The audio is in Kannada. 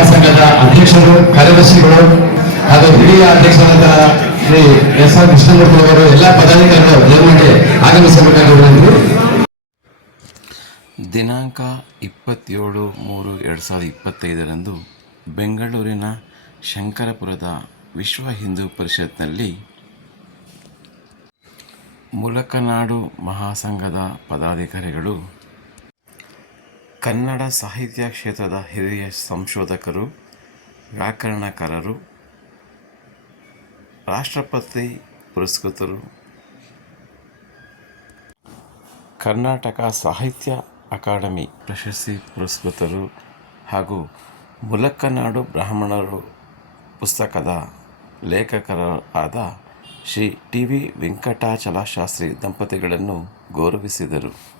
ಮಹಾಸಂಘದ ಅಧ್ಯಕ್ಷರು, ಕಾರ್ಯದರ್ಶಿಗಳು ಹಾಗೂ ಹಿರಿಯ ಅಧ್ಯಕ್ಷರಾದ ಶ್ರೀ ಎಸ್ ಆರ್ ಕೃಷ್ಣಮೂರ್ತಿ ಅವರು, ಎಲ್ಲ ಪದಾಧಿಕಾರಿಗಳು ದಯಮಾಡಿ ಆಗಮಿಸಬೇಕಾಗಿ ದಿನಾಂಕ ಇಪ್ಪತ್ತೇಳು ಮೂರು ಎರಡು ಸಾವಿರದ ಇಪ್ಪತ್ತೈದರಂದು ಬೆಂಗಳೂರಿನ ಶಂಕರಪುರದ ವಿಶ್ವ ಹಿಂದೂ ಪರಿಷತ್ನಲ್ಲಿ ಮುಲಕನಾಡು ಮಹಾಸಂಘದ ಪದಾಧಿಕಾರಿಗಳು ಕನ್ನಡ ಸಾಹಿತ್ಯ ಕ್ಷೇತ್ರದ ಹಿರಿಯ ಸಂಶೋಧಕರು, ವ್ಯಾಕರಣಕಾರರು, ರಾಷ್ಟ್ರಪತಿ ಪುರಸ್ಕೃತರು. ಕರ್ನಾಟಕ ಸಾಹಿತ್ಯ ಅಕಾಡೆಮಿ ಪ್ರಶಸ್ತಿ ಪುರಸ್ಕೃತರು ಹಾಗೂ ಮುಲಕ್ಕನಾಡು ಬ್ರಾಹ್ಮಣರು ಪುಸ್ತಕದ ಲೇಖಕರಾದ ಶ್ರೀ ಟಿ ವಿ ವೆಂಕಟಾಚಲಶಾಸ್ತ್ರಿ ದಂಪತಿಗಳನ್ನು ಗೌರವಿಸಿದರು.